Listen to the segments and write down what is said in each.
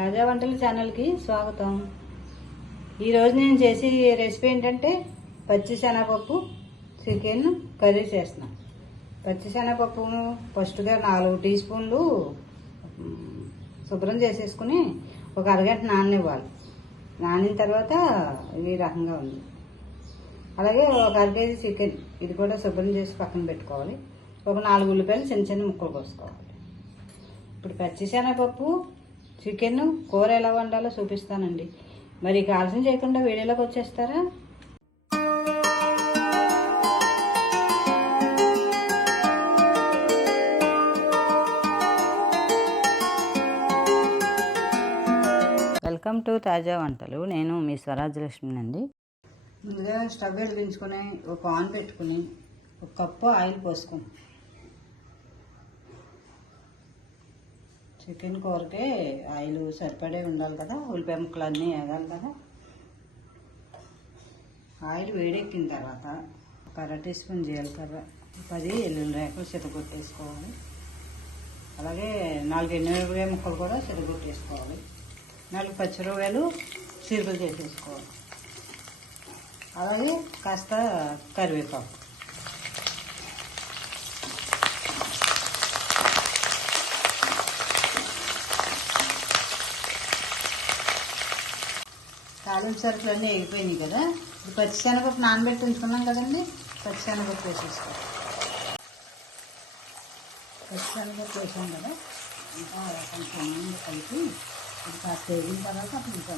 తాజా వంటల ఛానల్కి స్వాగతం. ఈరోజు నేను చేసే రెసిపీ ఏంటంటే పచ్చి శనగపప్పు చికెన్ కర్రీ చేస్తున్నాను పచ్చి శనగపప్పును ఫస్ట్గా నాలుగు టీ స్పూన్లు శుభ్రం చేసేసుకుని ఒక అరగంట నాననివ్వాలి. నానిన తర్వాత ఈ రకంగా ఉంది. అలాగే ఒక అర కేజీ చికెన్ ఇది కూడా శుభ్రం చేసి పక్కన పెట్టుకోవాలి. ఒక నాలుగు ఉల్లిపాయలు చిన్న చిన్న ముక్కలు కోసుకోవాలి. ఇప్పుడు పచ్చి శనగపప్పు చికెన్ కూర ఎలా వండాలో చూపిస్తానండి. మరి ఆలస్యం చేయకుండా వీడియోలోకి వచ్చేస్తారా? వెల్కమ్ టు తాజా వంటలు. నేను మీ స్వరాజ్యలక్ష్మి అండి ముందుగా స్టవ్ వెలిగించుకొని ఒక పాన్ పెట్టుకుని ఒక కప్పు ఆయిల్ పోసుకుని చికెన్ కూరకే ఆయిల్ సరిపడే ఉండాలి కదా ఉల్లిపాయ ముక్కలు అన్నీ వేగాలి కదా. ఆయిల్ వేడెక్కిన తర్వాత ఒక అర టీ స్పూన్ జీలకర్ర పది ఎల్లుల్లి రేకులు చితగొట్టేసుకోవాలి అలాగే నాలుగు ఎనిమిది ముక్కలు కూడా చితగొట్టేసుకోవాలి నాలుగు పచ్చిరొయ్యలు చీరకలు చేసేసుకోవాలి. అలాగే కాస్త కరివేపాకు. తాలింపు సరుకులు అన్నీ ఎగిపోయినాయి కదా. ఇప్పుడు పచ్చిశనగపప్పు నానబెట్టి ఉంచుకున్నాం కదండి. పచ్చిశనగపప్పు వేసేసుకో. పచ్చిశనగపప్పు వేసాం కదా. ఇంకా కొంచెం నీళ్ళు కలిపి ఇది కాస్త వేగిన తర్వాత అప్పుడు ఇంకా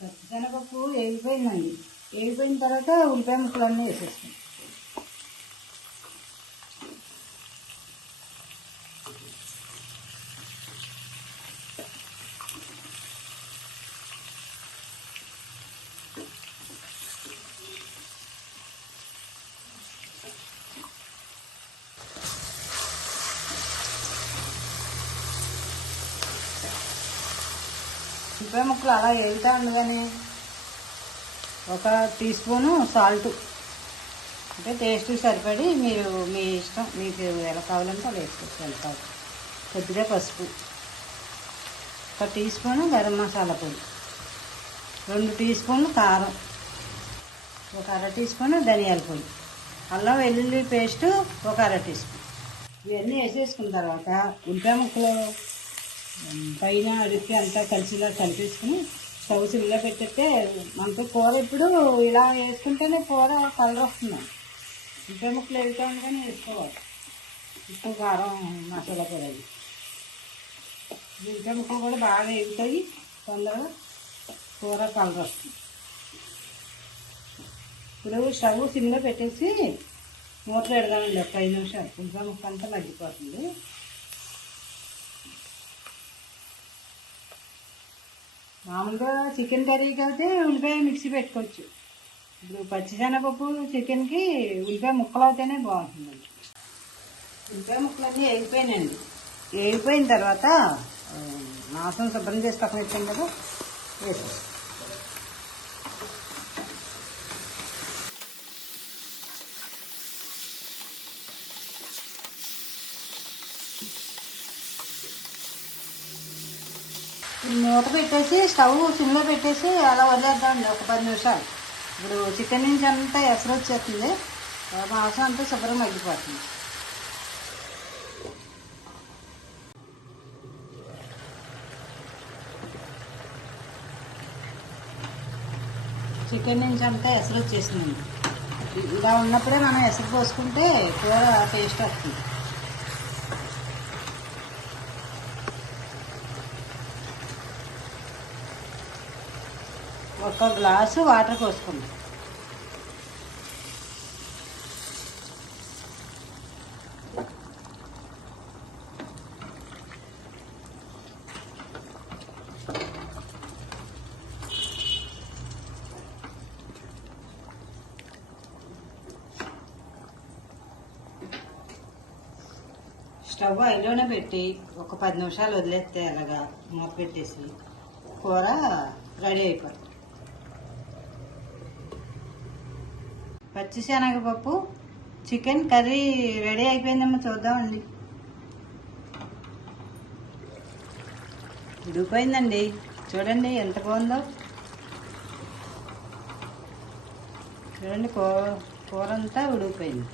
పచ్చిశనగపప్పు వేగిపోయిందండి వేగిపోయిన తర్వాత ఉల్లిపాయ ముక్కలు అన్నీ వేసేస్తాం ఉల్లిపాయ ముక్కలు అలా వెళ్తా ఉండగానే ఒక టీ స్పూను సాల్ట్. అంటే టేస్ట్ సరిపడి మీరు మీ ఇష్టం మీకు ఎలా కావాలంటే అలా వేసుకోవచ్చు ఎంత కావాలి కొద్దిగా పసుపు ఒక టీ స్పూను గరం మసాలా పొడి రెండు టీ స్పూన్లు కారం ఒక అర టీ స్పూన్ ధనియాల పొడి అల్లం వెల్లుల్లి పేస్ట్ ఒక అర టీ స్పూన్. ఇవన్నీ వేసేసుకున్న తర్వాత ఉల్లిపాయ ముక్కలు పైన అడిగి అంతా కలిసిలా కలిపేసుకుని స్టవ్ సిమ్లో పెట్టితే మనకు కూర ఇప్పుడు ఇలా వేసుకుంటేనే కూర కలర్ వస్తుంది. ఉల్లిపాయ ముక్కలు వెళ్తాం కానీ వేసుకోవాలి. ఉప్పు కారం మసాలా కూడా అది ముక్కలు కూడా బాగా వేగుతాయి. తొందరగా కూర కలర్ వస్తుంది. ఇప్పుడు స్టవ్ సిమ్లో పెట్టేసి మూత పెడదామండి. ఒక ఐదు నిమిషాలు. ఇంకా ముక్క అంతా మగ్గిపోతుంది. మామూలుగా చికెన్ కర్రీకి అయితే ఉల్లిపాయ మిక్సీ పెట్టుకోవచ్చు. ఇప్పుడు పచ్చిశనగపప్పు చికెన్కి ఉల్లిపాయ ముక్కలు అవుతేనే బాగుంటుందండి ఉల్లిపాయ ముక్కలన్నీ వేగిపోయినాయండి వేగిపోయిన తర్వాత మాంసం శుభ్రం చేసి పక్కన పెట్టాం కదా వేసేస్తాం. మూత పెట్టేసి స్టవ్ సిమ్లో పెట్టేసి అలా వదిలేద్దామండి ఒక పది నిమిషాలు. ఇప్పుడు చికెన్ నుంచి అంతా ఎసరు వచ్చేస్తుంది. మాంసం అంతా శుభ్రం మగ్గిపోతుంది. చికెన్ నుంచి అంతా ఎసరు వచ్చేసిందండి. ఇలా ఉన్నప్పుడే మనం ఎసరు పోసుకుంటే కూర టేస్ట్ వస్తుంది. ఒక గ్లాసు వాటర్ పోసుకుందాం. స్టవ్ ఐలోనే పెట్టి ఒక పది నిమిషాలు వదిలేస్తే అలాగా మూత పెట్టేసి కూర రెడీ అయిపోతుంది. పచ్చిశనగపప్పు చికెన్ కర్రీ రెడీ అయిపోయిందమ్మా చూద్దామండి. ఉడికిపోయిందండి చూడండి ఎంత బాగుందో. చూడండి కూ కూర అంతా ఉడికిపోయింది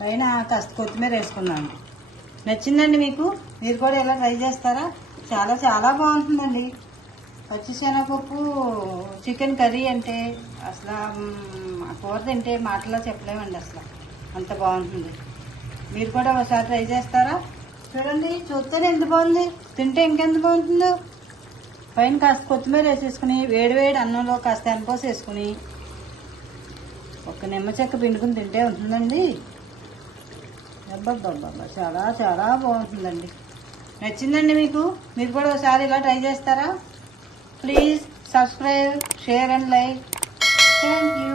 పైన కాస్త కొత్తిమీర వేసుకున్నాను. నచ్చిందండి మీకు? మీరు కూడా ఇలా ట్రై చేస్తారా? చాలా చాలా బాగుంటుందండి. పచ్చిశనగపప్పు చికెన్ కర్రీ అంటే అసలు కూర తింటే మాటలో చెప్పలేమండి అసలు. అంత బాగుంటుంది. మీరు కూడా ఒకసారి ట్రై చేస్తారా? చూడండి చూస్తేనే ఎంత బాగుంది. తింటే ఇంకెంత బాగుంటుందో. పైన కాస్త కొత్తిమీర వేసేసుకుని వేడి వేడి అన్నంలో కాస్త ఎనపోసి వేసుకుని ఒక నిమ్మ చెక్క పిండుకుని తింటే ఉంటుందండి. అబ్బబ్బబ్బా చాలా చాలా బాగుంటుందండి. నచ్చిందండి మీకు? మీరు కూడా ఒకసారి ఇలా ట్రై చేస్తారా? Please subscribe share and like. Thank you